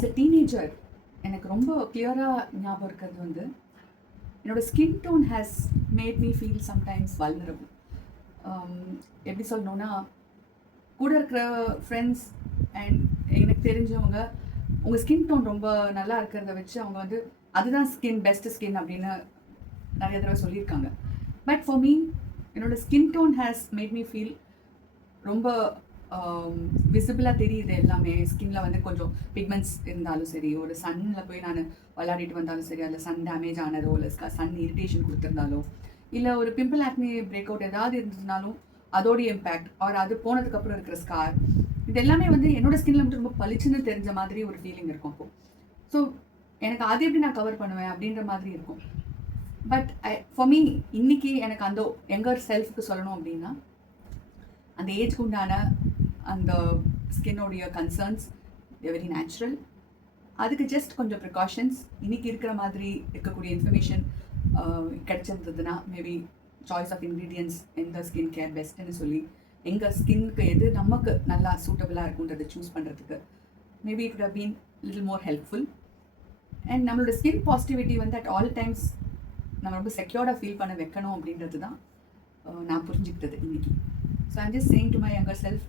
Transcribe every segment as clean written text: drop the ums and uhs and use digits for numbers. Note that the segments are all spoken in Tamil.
ஆஸ் அ டீனேஜர் எனக்கு ரொம்ப கிளியராக ஞாபகம் இருக்கிறது வந்து என்னோடய skin tone has made me feel sometimes vulnerable. எப்படி சொல்லணுன்னா, கூட இருக்கிற ஃப்ரெண்ட்ஸ் அண்ட் எனக்கு தெரிஞ்சவங்க உங்கள் ஸ்கின் டோன் ரொம்ப நல்லா இருக்கிறத வச்சு அவங்க வந்து அதுதான் ஸ்கின் பெஸ்ட் ஸ்கின் அப்படின்னு நிறைய தடவை சொல்லியிருக்காங்க. பட் ஃபார் மீ என்னோடய skin tone has made me feel ரொம்ப விசிபிளாக தெரியுது எல்லாமே. ஸ்கின்ல வந்து கொஞ்சம் பிக்மெண்ட்ஸ் இருந்தாலும் சரி, ஒரு சன்னில் போய் நான் விளையாடிட்டு வந்தாலும் சரி, அதில் சன் டேமேஜ் ஆனதோ இல்லை சன் இரிட்டேஷன் கொடுத்துருந்தாலோ இல்லை ஒரு பிம்பிள் ஆக்னி பிரேக் அவுட் ஏதாவது இருந்ததுனாலும் அதோடைய இம்பேக்ட் ஆர் அது போனதுக்கப்புறம் இருக்கிற ஸ்கார், இது எல்லாமே வந்து என்னோட ஸ்கின்ல மட்டும் ரொம்ப பளிச்சுன்னு தெரிஞ்ச மாதிரி ஒரு ஃபீலிங் இருக்கும். அப்போது ஸோ எனக்கு அது எப்படி நான் கவர் பண்ணுவேன் அப்படின்ற மாதிரி இருக்கும். பட் ஃபார் மீ இன்னைக்கு எனக்கு அந்த எங்கர் செல்ஃப்க்கு சொல்லணும் அப்படின்னா, அந்த ஏஜ்க்கு உண்டான அந்த ஸ்கின்னோடைய கன்சர்ன்ஸ் வெரி நேச்சுரல். அதுக்கு ஜஸ்ட் கொஞ்சம் ப்ரிகாஷன்ஸ் இன்றைக்கி இருக்கிற மாதிரி இருக்கக்கூடிய இன்ஃபர்மேஷன் கிடைச்சிருந்ததுன்னா மேபி சாய்ஸ் ஆஃப் இன்க்ரீடியன்ட்ஸ் எந்த ஸ்கின் கேர் பெஸ்ட்டுன்னு சொல்லி எங்கள் ஸ்கின்னுக்கு எது நமக்கு நல்லா சூட்டபுளாக இருக்குன்றதை சூஸ் பண்ணுறதுக்கு maybe it have been little more helpful. And நம்மளோட ஸ்கின் பாசிட்டிவிட்டி வந்து அட் ஆல் டைம்ஸ் நம்ம ரொம்ப செக்யூர்டாக ஃபீல் பண்ண வைக்கணும் அப்படின்றது தான் நான் புரிஞ்சுக்கிட்டது இன்றைக்கி. So I'm just saying to my younger self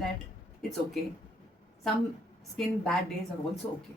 that it's okay. Some skin bad days are also okay.